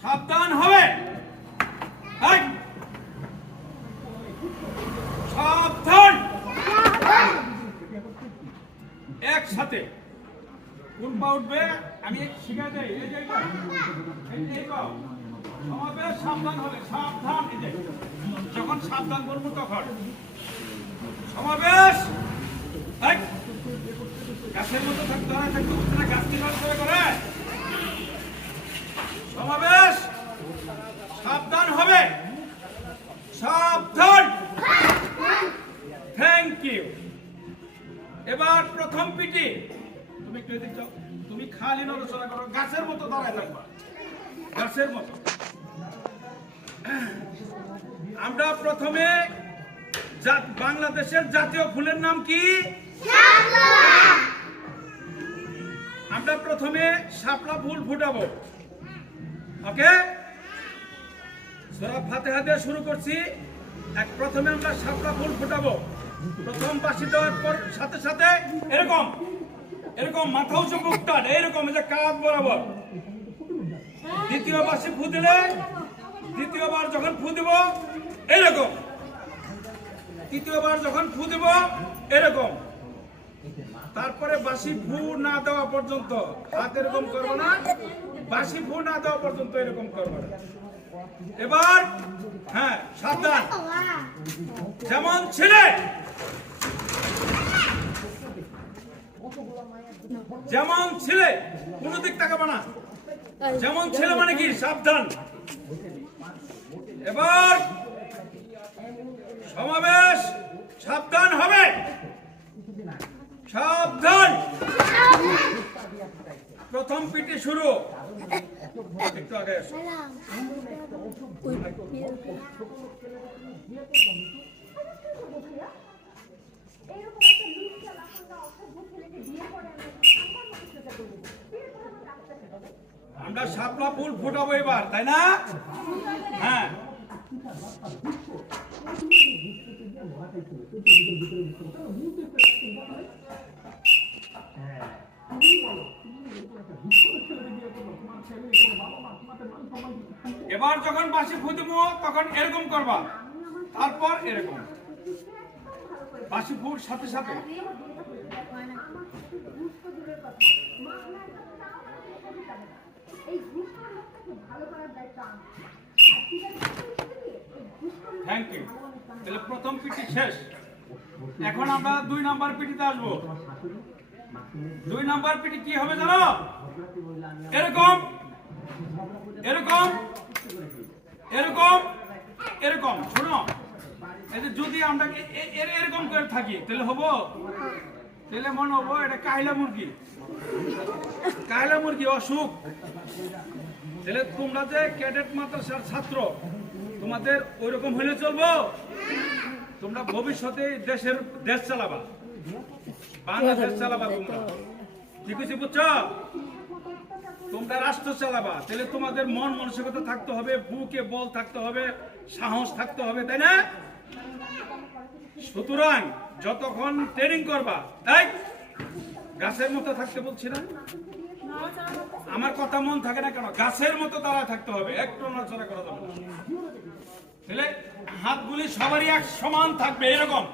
সাবধান হবে। সাবধান। একসাথে কোন পা উঠবে আমি শিখাই দেই। এই যে সমাবেশ সাবধান হবে। সাবধান। যখন সাবধান করবো তখন সমাবেশ। গাছের মতো থাকতে হয়, থাকতে হচ্ছে না, গাছ কিভাবে করে। সমাবেশ সাবধান হবে। সাবধান। Thank you. এবার প্রথম পিটি তুমি একটু এদিক যাও। তুমি খালি নড়াচড়া করো, গাছের মতো দাঁড়ায় থাকবা, গাছের মতো। আমরা প্রথমে বাংলাদেশের জাতীয় ফুলের নাম কি? আমরা প্রথমে শাপলা ফুল ফুটাবো। ওকে, সূরা ফাতিহা দিয়ে শুরু করছি। প্রথমে আমরা শাপলা ফুল ফুটাবো। প্রথম বাঁশি দেওয়ার পর সাথে সাথে এরকম এরকম মাথা উঁচু বুকটা এইরকম, যে কাঁধ বরাবর। দ্বিতীয় বাঁশি ফু দিলে, দ্বিতীয়বার যখন ফু দিব এরকম, তৃতীয়বার যখন ফু দিব এরকম। তারপরে বাঁশি ফু না দেওয়া পর্যন্ত হাত এরকম করবো না, বাঁশি ফু না দেওয়া পর্যন্ত এরকম করবো না। এবার হ্যাঁ, সাবধান। যেমন ছেলে, যেমন ছেলে, কোন দিক তাকাবো না। যেমন ছেলে মানে কি? সাবধান। এবার সমাবেশ সাবধান হবে। সাবধান। প্রথম পিটি শুরু। একটু আগে আসো। আমরা শাপলা ফুল ফুটাবো এবার, তাই না? হ্যাঁ, এবার যখন বাঁশি ফুটবো তখন এরকম করবা, তারপর এরকম বাঁশি ফুট সাথে সাথে। Thank you. তাহলে প্রথম পিটি শেষ। এখন আমরা 2 নাম্বার পিটিতে আসবো। 2 নাম্বার পিটি কি হবে জানো? এরকম এরকম এরকম এরকম। শোনো, এই যে যদি আমরা এরকম করে থাকি তাহলে হবো, তাহলে মনে হবো এটা কাহিলা মুরগি। কাহিলা মুরগি অসুখ। তাহলে তোমরা যে ক্যাডেট মাদ্রাসার ছাত্র, তোমাদের ওইরকম হলে চলবো? তোমরা ভবিষ্যতে দেশ চালাবা, বাংলাদেশ চালাবা। তোমরা ঠিক আছে, বুঝছো? তোমরা রাষ্ট্র চালাবা। তাহলে তোমাদের মন মানসিকতা থাকতে হবে, বুকে বল থাকতে হবে, সাহস থাকতে হবে, তাই না? সুতরাং যতক্ষণ ট্রেনিং করবা, তাই গাছের মতো থাকতে বলছি না? আমার কথা মন থাকে না কেন? গাছের মতো দাঁড়ায় থাকতে হবে, একটু নড়াচড়া করা যাবে না। তাহলে হাতগুলি সবারই এক সমান থাকবে, এরকম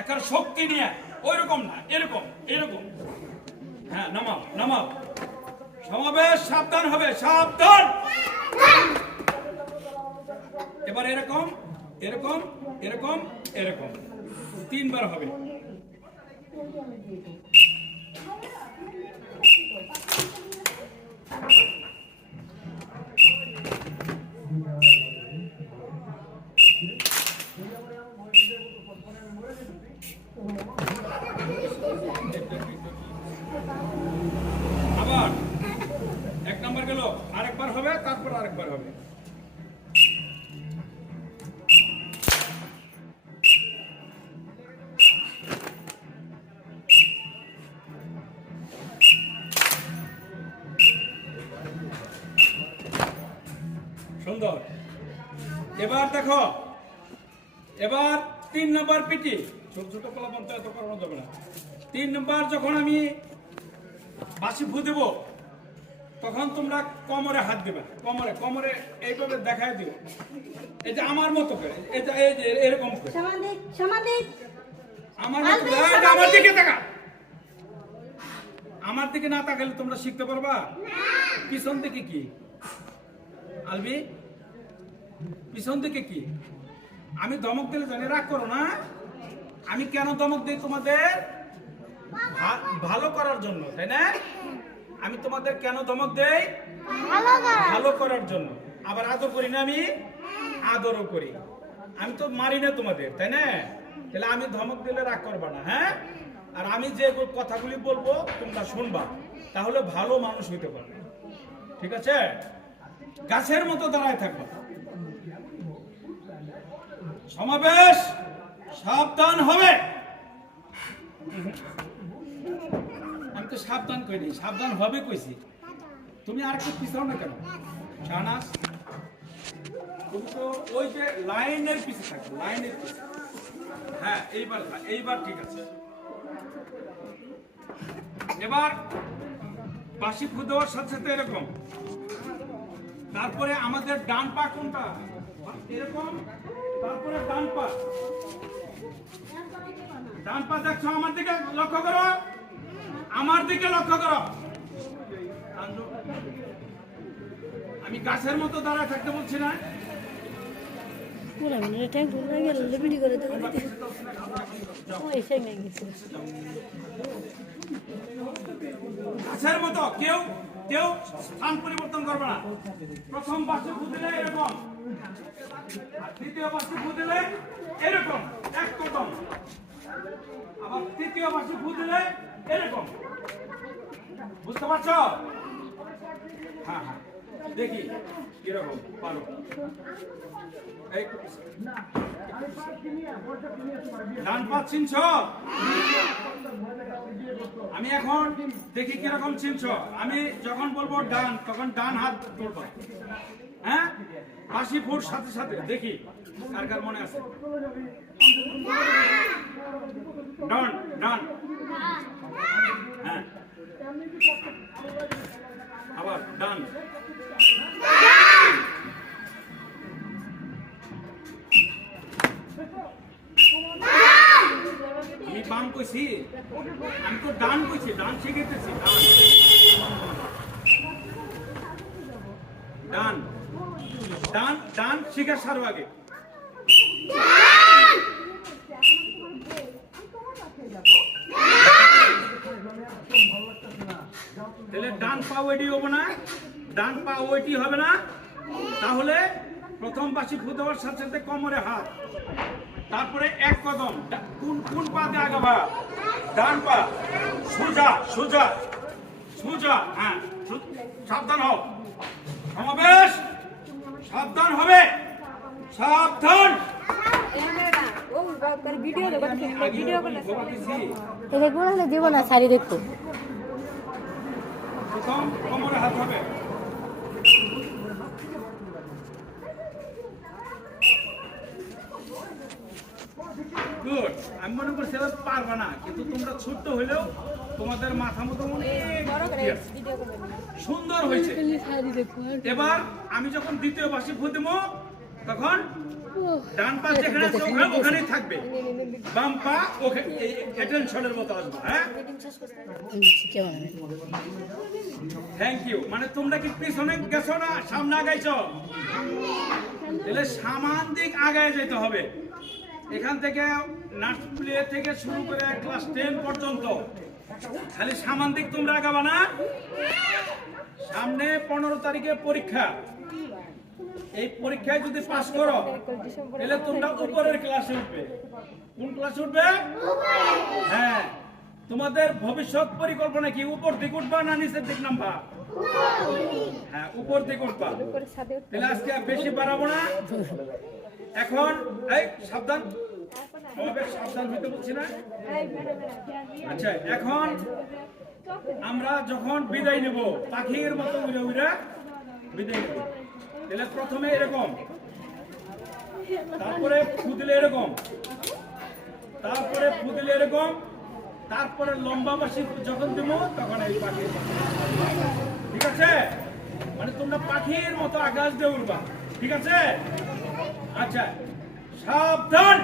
একটা শক্তি নিয়ে, ওই রকম না, এরকম এরকম। হ্যাঁ, নামাও নামাও। সমাবেশ সাবধান হবে। সাবধান। এবার এরকম এরকম এরকম এরকম 3 বার হবে। আবার 1 নাম্বার গেল, আরেকবার হবে, তারপর আরেকবার হবে। সুন্দর। এবার দেখো, এবার 3 নাম্বার পিটি। ছোট ছোট কলাপন্ত এত করানো যাবে না। 3 নাম্বার যখন আমি বাঁশি ফু দেব, তখন তোমরা কোমরে হাত দিবে, কোমরে কোমরে এইভাবে দেখায় দিও, এই যে আমার মতো করে, এটা এই যে এরকম করে সমাধিক সমাধিক আমার মতো করে, এই যে আমার দিকে তাকা। আমার দিকে না তাকালে তোমরা শিখতে পারবা? পিছন দিকে কি আলবি? পিছন দিকে কি? আমি ধমক দিলে জানি, রাগ করো না। আমি কেন ধমক দিই? তোমাদের ভালো করার জন্য, তাই না? আমি তোমাদের কেন ধমক দেই? ভালো করার জন্য। আবার আদর করি না? আমি আদরও করি। আমি তো মারি না তোমাদের, তাই না? তাহলে আমি ধমক দিলে রাগ করবা না, হ্যাঁ? আর আমি যে কথাগুলি বলবো তোমরা শুনবা, তাহলে ভালো মানুষ হইতে পারবে, ঠিক আছে? গাছের মতো দাঁড়ায় থাকবা। সমাবেশ সাবধান হবে। আমি তো সাবধান কইনি, সাবধান হবে কইছি। তুমি আর একটু পিছাও না কেন শাহনাজ? তুমি তো ওই যে লাইনের পিছে থাকো, লাইনের পিছে। হ্যাঁ, এইবার ঠিক আছে। এবার বাঁশি ফু দেওয়ার সাথে সাথে এরকম। তারপরে আমাদের ডান পা কোনটা? এরকম। তারপরে ডান পা, ডান পা দেখছো? আমার দিকে লক্ষ্য করো, আমার দিকে লক্ষ্য করো। আমি গাছের মতো দাঁড়ায় থাকতে বলছি না? গাছের মতো কেউ কেউ স্থান পরিবর্তন করবে না। প্রথম বাঁশি ফু দিলে এরকম, আর দ্বিতীয় বাঁশি ফু দিলে এরকম, এক কদম। আবার তৃতীয় বাঁশি ফু দিলে এরকম। বুঝতে পারছো? হ্যাঁ হ্যাঁ, দেখি কিরকম পারো। ডান পা চিনছ? আমি এখন দেখি কিরকম চিনছ। আমি যখন বলবো ডান, তখন ডান হাত তুলবা, হ্যাঁ? বাঁশি ফুর সাথে সাথে দেখি কার কার মনে আছে। ডান ডান, হ্যাঁ, আবার ডান। আমি বাম কইছি? আমি তো ডান কইছি, ডান শিখেতেছি। ডান ডান ডান শিখে সারো আগে। তাহলে ডান পা ওইটি হবে না, ডান পা ওইটি হবে না। তাহলে প্রথম বাঁশি ফু দেওয়ার সাথে সাথে কোমরে হাত, তারপরে এক কদম। কোন কোন পা দিয়ে আগাবা? ডান পা। সোজা সোজা সোজা, হ্যাঁ। সাবধান হও। সমাবেশ সাবধান হবে, সাবধান। দিব না, শাড়ি দেখতো। প্রথম কোমরে হাত হবে। গুড। আমি মনে করছি পারবা না, কিন্তু তোমরা ছোট্ট হইলেও তোমাদের মাথা মতো অনেক সুন্দর হয়েছে। এবার আমি যখন দ্বিতীয় বাঁশি ফু দেব, তখন ডান পা যেখানে আছে ওখানেই থাকবে, বাম পা অ্যাটেনশনের মতো আসবে, হ্যাঁ? Thank you. মানে তোমরা কি পিছনে গেছো না সামনে আগাইছো? তাহলে সামান দিক আগায় যেতে হবে। এখান থেকে নার্স প্লে থেকে শুরু করে ক্লাস 10 পর্যন্ত খালি সামান দিক তোমরা আগাবা না। সামনে 15 তারিখে পরীক্ষা। এই পরীক্ষায় যদি পাস করো, তাহলে তোমরা উপরের ক্লাসে উঠবে। কোন ক্লাসে উঠবে? হ্যাঁ। তোমাদের ভবিষ্যৎ পরিকল্পনা কি? উপর দিকে উঠবা না নিচের দিক নামবা? হ্যাঁ, উপর দিকে উঠবা। তাহলে আজকে বেশি বাড়াবো না। এখন এই সাবধান, সাবধান হইতে বলছি না? আচ্ছা, এখন আমরা যখন বিদায় নেব, পাখির মতো উড়ে উড়ে বিদায় নেব। তাহলে প্রথমে এরকম, তারপরে ফু দিলে এরকম, তারপরে ফু দিলে এরকম, তারপরে লম্বা বাঁশি যখন দেবো তখন এই পাখির মতো। ঠিক আছে? মানে তোমরা পাখির মতো আকাশ দিয়ে উড়বা, ঠিক আছে? আচ্ছা, সাবধান।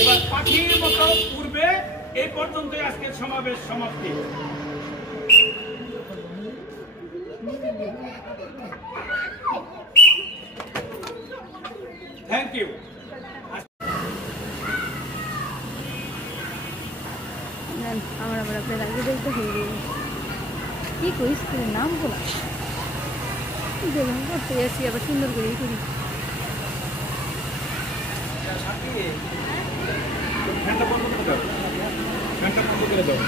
এবার পাখির মতো উড়বে। এই পর্যন্তই আজকের সমাবেশ সমাপ্তি। Thank you. আমার আবার আপনার আগে দেখতে হয়ে গেল কি করি স্কুলের নাম বলা যেমন করতে আসি আবার সুন্দর করেই করি। ফ্যানটা বন্ধ করে দাও, ফ্যানটা বন্ধ করে দাও।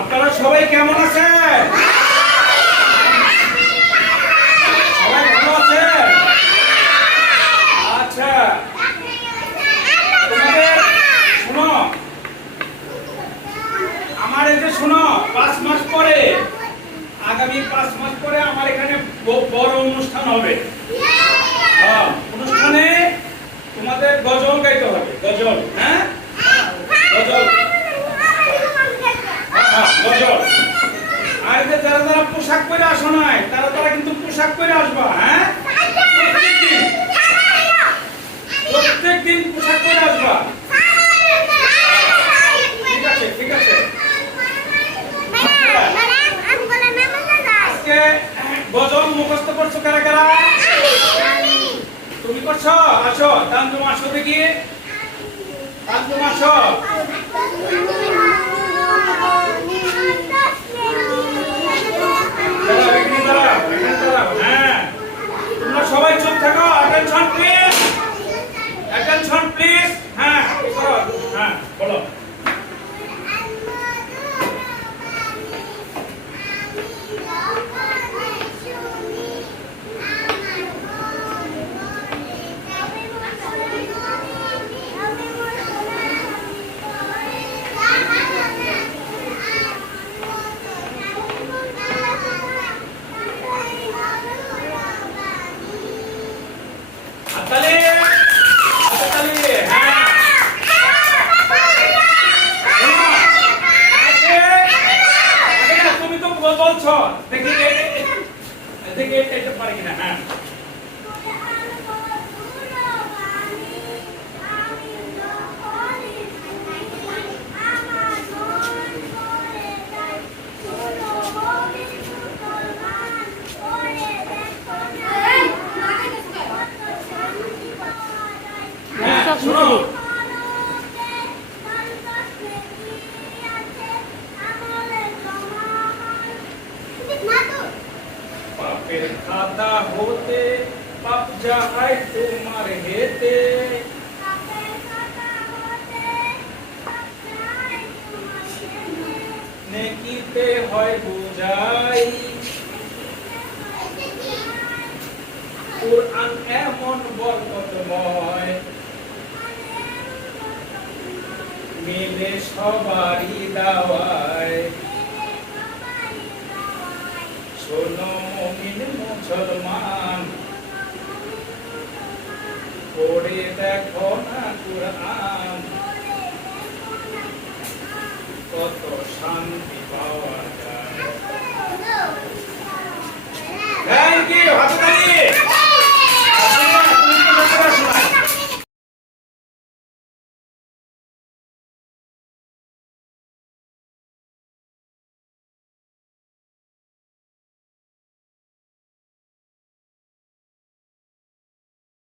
আপনারা সবাই কেমন আছেন? সবাই ভালো আছেন? আচ্ছা, শোনো, আমার এই যে শোনো, 5 মাস পরে, আগামী 5 মাস পরে আমার এখানে বড় অনুষ্ঠান হবে। অনুষ্ঠানে তোমাদের গজল গাইতে হবে, গজল। হ্যাঁ, গজল, গজল। আর যে যারা যারা পোশাক পরে আসো নাই, তারা তারা কিন্তু পোশাক পরে আসবা। হ্যাঁ, প্রত্যেকদিন পোশাক পরে আসবা। ঠিক আছে, ঠিক আছে। আজকে গজল মুখস্থ করছো কারা কারা? তুমি করছো? আসো, তানজুম আসো দেখি, তানজুম আসো। হ্যাঁ, তোমরা সবাই চুপ থাকো। Attention please, attention please. হ্যাঁ, হ্যাঁ, বলো। পাপের খাতা হতে পাপ যায় তোমার হেতে, নেকিতে হয় বুঝাই। কুরআন এমন বরকতময়, মিলে সবারই দাওয়ায়। শোনো মুমিন মুসলমান, পড়ে দেখো না কুরআন। কত শান্তি পাওয়া যায়